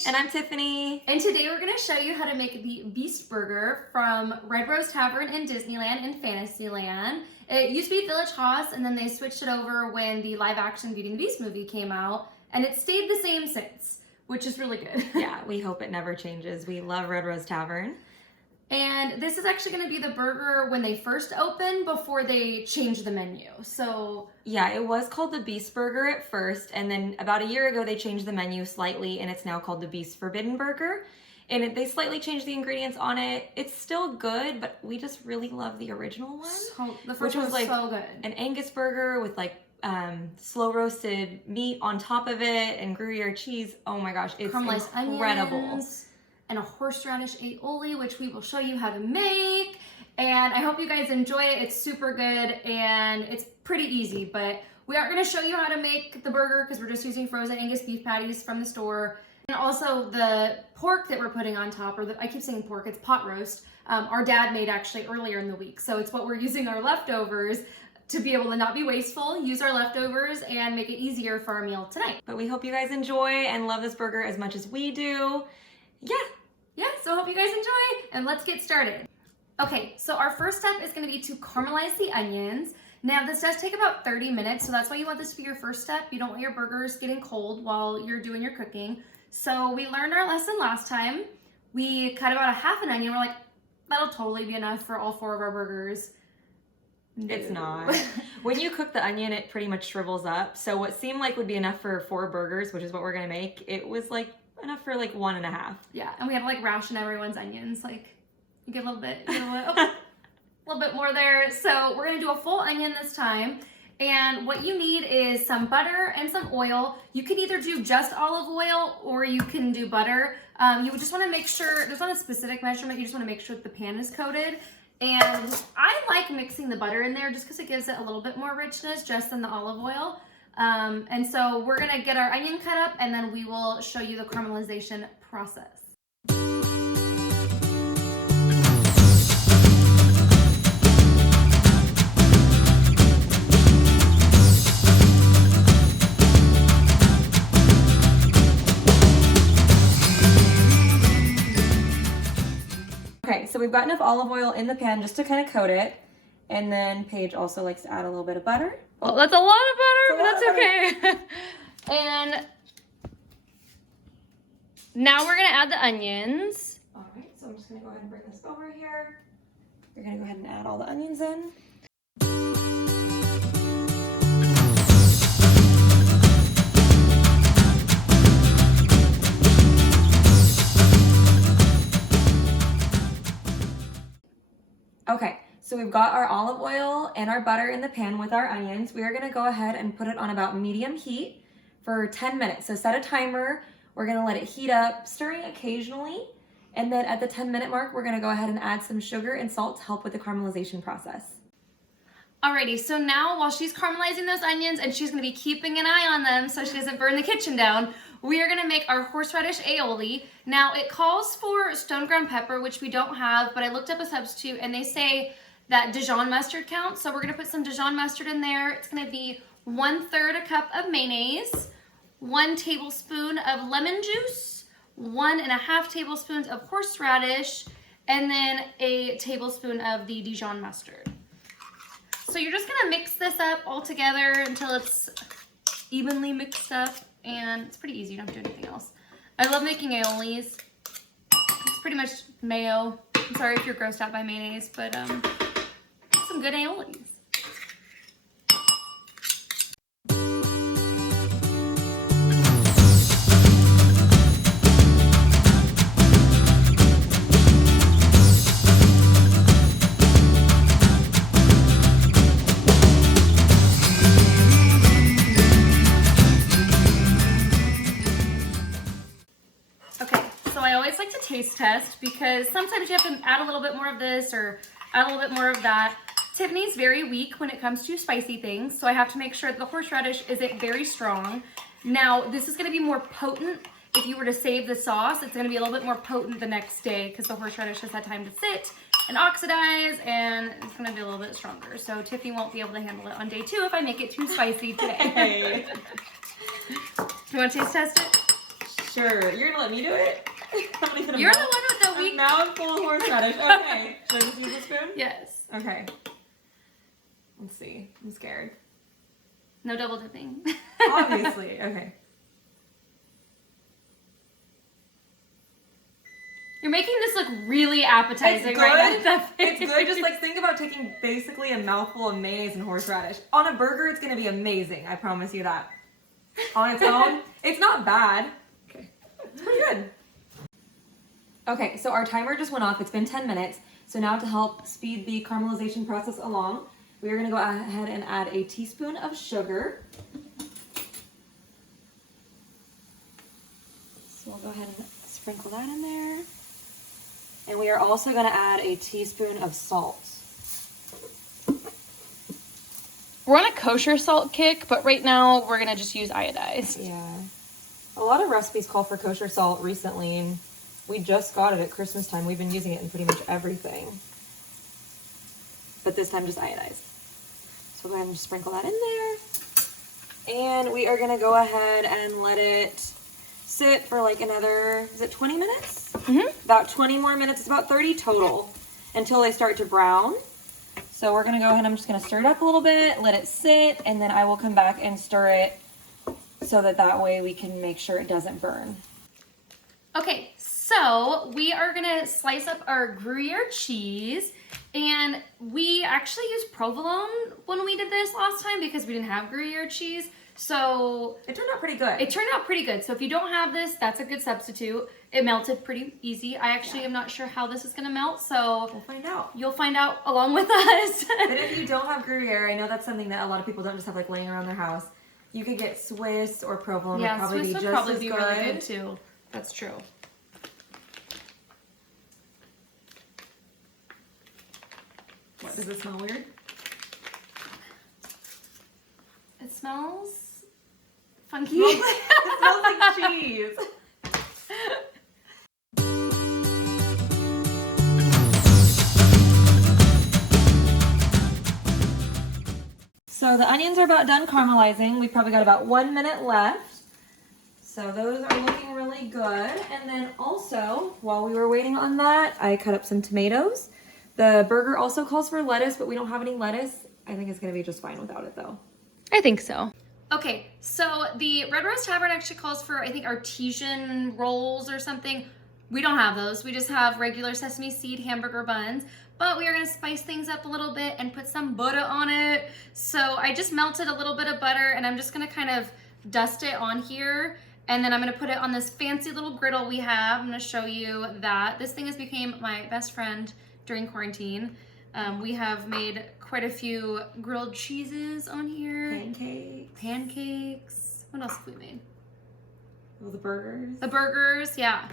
Paige. And I'm Tiffany. And today we're going to show you how to make the Beast Burger from Red Rose Taverne in Disneyland in Fantasyland. It used to be Village Haas, and then they switched it over when the live action Beauty and the Beast movie came out, and it stayed the same since, which is really good. Yeah, we hope it never changes. We love Red Rose Tavern. And this is actually going to be the burger when they first opened before they changed the menu. So yeah, it was called the Beast Burger at first, and then about a year ago they changed the menu slightly, and it's now called the Beast Forbidden Burger. And they slightly changed the ingredients on it. It's still good, but we just really love the original one. So, the first one was like so good. An Angus burger with like slow roasted meat on top of it and Gruyere cheese. Oh my gosh, it's incredible. Onions, and a horseradish aioli, which we will show you how to make. And I hope you guys enjoy it. It's super good and it's pretty easy, but we aren't gonna show you how to make the burger because we're just using frozen Angus beef patties from the store. And also the pork that we're putting on top, I keep saying pork, it's pot roast. Our dad made actually earlier in the week. So it's what we're using our leftovers to be able to not be wasteful, use our leftovers, and make it easier for our meal tonight. But we hope you guys enjoy and love this burger as much as we do. Yeah, so I hope you guys enjoy, and let's get started. Okay, so our first step is gonna be to caramelize the onions. Now this does take about 30 minutes, so that's why you want this to be your first step. You don't want your burgers getting cold while you're doing your cooking. So we learned our lesson last time. We cut about a half an onion. We're like, that'll totally be enough for all 4 of our burgers. No. It's not. When you cook the onion, it pretty much shrivels up. So what seemed like would be enough for 4 burgers, which is what we're gonna make, it was like enough for like 1.5. Yeah, and we had to like ration everyone's onions. Like, you get a little bit, a little bit more there. So we're gonna do a full onion this time. And what you need is some butter and some oil. You can either do just olive oil or you can do butter. You would just wanna make sure, there's not a specific measurement, you just wanna make sure that the pan is coated. And I like mixing the butter in there just because it gives it a little bit more richness just than the olive oil. And so we're gonna get our onion cut up and then we will show you the caramelization process. Okay, so we've got enough olive oil in the pan just to kind of coat it. And then Paige also likes to add a little bit of butter. Well, that's a lot of butter, but that's okay. And now we're gonna add the onions. All right, so I'm just gonna go ahead and bring this over here. You're gonna go ahead and add all the onions in. Okay. So we've got our olive oil and our butter in the pan with our onions. We are gonna go ahead and put it on about medium heat for 10 minutes. So set a timer, we're gonna let it heat up, stirring occasionally. And then at the 10-minute mark, we're gonna go ahead and add some sugar and salt to help with the caramelization process. Alrighty, so now while she's caramelizing those onions and she's gonna be keeping an eye on them so she doesn't burn the kitchen down, we are gonna make our horseradish aioli. Now it calls for stone ground pepper, which we don't have, but I looked up a substitute and they say that Dijon mustard counts. So we're gonna put some Dijon mustard in there. It's gonna be 1/3 a cup of mayonnaise, 1 tablespoon of lemon juice, 1.5 tablespoons of horseradish, and then a tablespoon of the Dijon mustard. So you're just gonna mix this up all together until it's evenly mixed up, and it's pretty easy, you don't have to do anything else. I love making aiolis. It's pretty much mayo. I'm sorry if you're grossed out by mayonnaise, but some good aiolis. Okay, so I always like to taste test because sometimes you have to add a little bit more of this or add a little bit more of that. Tiffany's very weak when it comes to spicy things, so I have to make sure that the horseradish isn't very strong. Now, this is gonna be more potent. If you were to save the sauce, it's gonna be a little bit more potent the next day because the horseradish has had time to sit and oxidize, and it's gonna be a little bit stronger. So Tiffany won't be able to handle it on day 2 if I make it too spicy today. You wanna taste test it? Sure. You're gonna let me do it? You're the one with the weak. Now I'm full of horseradish. Okay. Should I just use a spoon? Yes. Okay. Let's see. I'm scared. No double dipping. Obviously. Okay. You're making this look really appetizing right now. It's good. Just like think about taking basically a mouthful of mayonnaise and horseradish. On a burger, it's gonna be amazing. I promise you that. On its own, it's not bad. Okay. It's pretty good. Okay, so our timer just went off. It's been 10 minutes. So now to help speed the caramelization process along, we are gonna go ahead and add a teaspoon of sugar. So we'll go ahead and sprinkle that in there. And we are also going to add a teaspoon of salt. We're on a kosher salt kick, but right now we're going to just use iodized. Yeah. A lot of recipes call for kosher salt recently, and we just got it at Christmas time. We've been using it in pretty much everything. But this time just iodized. So we'll go ahead and just sprinkle that in there. And we are going to go ahead and let it sit for like another, is it 20 minutes? Mm-hmm. About 20 more minutes. It's about 30 total until they start to brown. So we're going to go ahead. I'm just going to stir it up a little bit, let it sit, and then I will come back and stir it so that way we can make sure it doesn't burn. Okay, so we are going to slice up our Gruyere cheese, and we actually used provolone when we did this last time because we didn't have Gruyere cheese. So it turned out pretty good. It turned out pretty good. So if you don't have this, that's a good substitute. It melted pretty easy. I actually am not sure how this is going to melt, so we'll find out. You'll find out along with us. But if you don't have Gruyere, I know that's something that a lot of people don't just have like laying around their house. You could get Swiss or provolone. Yeah, would probably Swiss be would just probably as be good. really good too. That's true. What, does it smell weird? It smells funky. It smells like cheese. So the onions are about done caramelizing. We've probably got about 1 minute left. So those are looking really good. And then also, while we were waiting on that, I cut up some tomatoes. The burger also calls for lettuce, but we don't have any lettuce. I think it's gonna be just fine without it though. I think so. Okay, so the Red Rose Taverne actually calls for, I think, artesian rolls or something. We don't have those. We just have regular sesame seed hamburger buns, but we are gonna spice things up a little bit and put some butter on it. So I just melted a little bit of butter and I'm just gonna kind of dust it on here. And then I'm gonna put it on this fancy little griddle we have. I'm gonna show you that. This thing has become my best friend during quarantine. We have made quite a few grilled cheeses on here. Pancakes. What else have we made? Oh, the burgers. The burgers, yeah.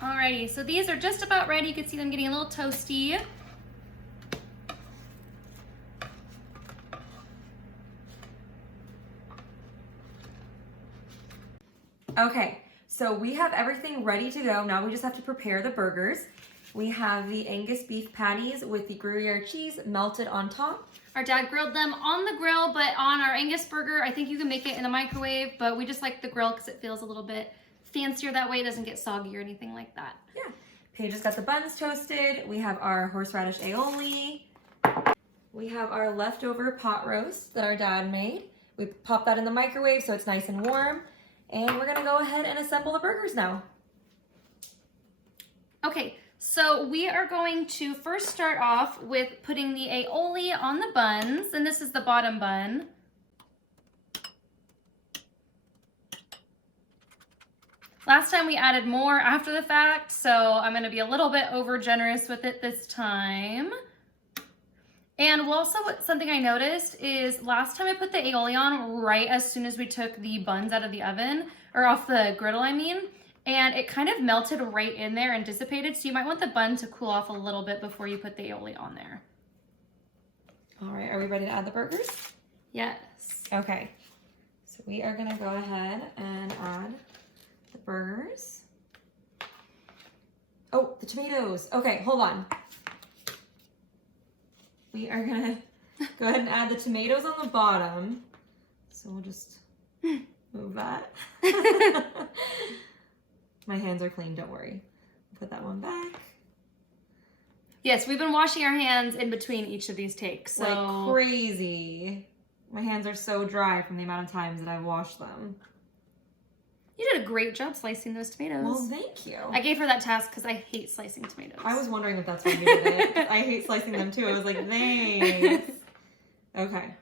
Alrighty, so these are just about ready. You can see them getting a little toasty. Okay, so we have everything ready to go. Now we just have to prepare the burgers. We have the Angus beef patties with the Gruyere cheese melted on top. Our dad grilled them on the grill, but on our Angus burger, I think you can make it in the microwave, but we just like the grill because it feels a little bit fancier that way. It doesn't get soggy or anything like that. Yeah. Paige has got the buns toasted. We have our horseradish aioli. We have our leftover pot roast that our dad made. We pop that in the microwave so it's nice and warm. And we're gonna go ahead and assemble the burgers now. Okay, so we are going to first start off with putting the aioli on the buns, and this is the bottom bun. Last time we added more after the fact, so I'm gonna be a little bit over generous with it this time. And also, something I noticed is last time I put the aioli on right as soon as we took the buns out of the oven, or off the griddle, I mean, and it kind of melted right in there and dissipated, so you might want the bun to cool off a little bit before you put the aioli on there. All right, are we ready to add the burgers? Yes. Okay, so we are gonna go ahead and add the burgers. Oh, the tomatoes. Okay, hold on. We are gonna go ahead and add the tomatoes on the bottom. So we'll just move that. My hands are clean, don't worry. Put that one back. Yes, we've been washing our hands in between each of these takes. So Like crazy. My hands are so dry from the amount of times that I've washed them. you did a great job slicing those tomatoes. Well, thank you. I gave her that task because I hate slicing tomatoes. I was wondering if that's why you did it. I hate slicing them too. I was like, thanks. Okay.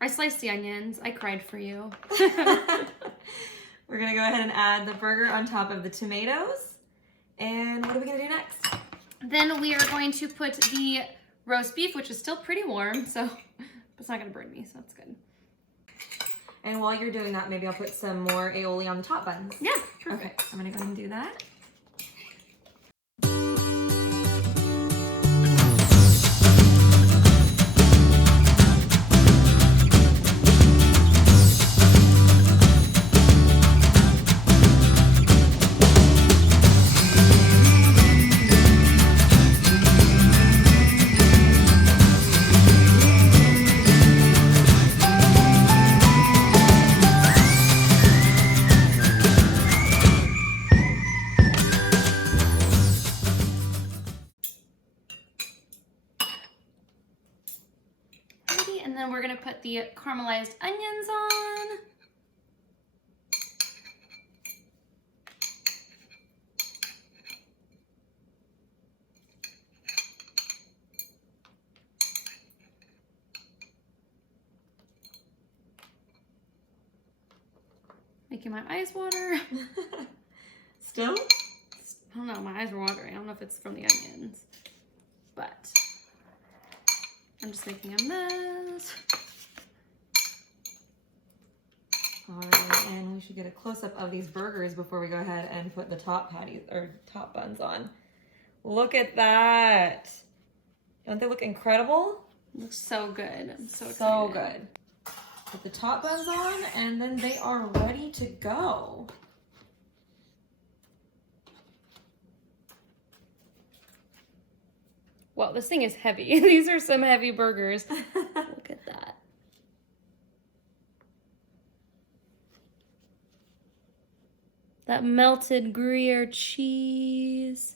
I sliced the onions. I cried for you. We're gonna go ahead and add the burger on top of the tomatoes. And what are we gonna do next? Then we are going to put the roast beef, which is still pretty warm, so it's not gonna burn me, so that's good. And while you're doing that, maybe I'll put some more aioli on the top buns. Yeah, perfect. Okay, I'm gonna go ahead and do that. And then we're gonna put the caramelized onions on. Making my eyes water. Still? I don't know, my eyes are watering. I don't know if it's from the onions, but I'm just making a mess. All right, and we should get a close-up of these burgers before we go ahead and put the top patties or top buns on. Look at that. Don't they look incredible? Looks so good. I'm so excited. So good. Put the top buns on and then they are ready to go. Wow, this thing is heavy. These are some heavy burgers. Look at that. That melted Gruyere cheese.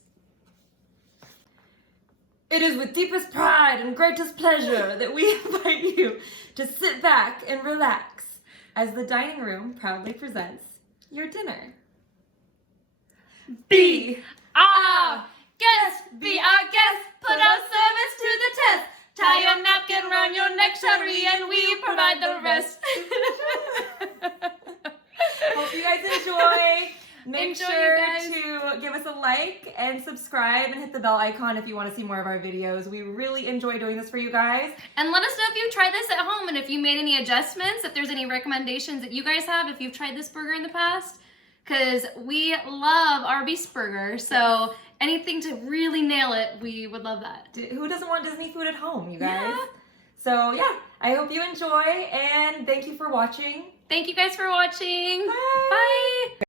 It is with deepest pride and greatest pleasure that we invite you to sit back and relax as the dining room proudly presents your dinner. Be our guest, be our guest, put our service to the test. Tie your napkin around your neck, Shari, and we provide the rest. Hope you guys enjoy. Make Enjoy, sure you guys. to give us a like and subscribe and hit the bell icon if you want to see more of our videos. We really enjoy doing this for you guys. And let us know if you tried this at home and if you made any adjustments, if there's any recommendations that you guys have, if you've tried this burger in the past. Because we love our Beast Burger, so anything to really nail it, we would love that. Who doesn't want Disney food at home, you guys? Yeah. So yeah, I hope you enjoy and thank you for watching. Thank you guys for watching. Bye. Bye.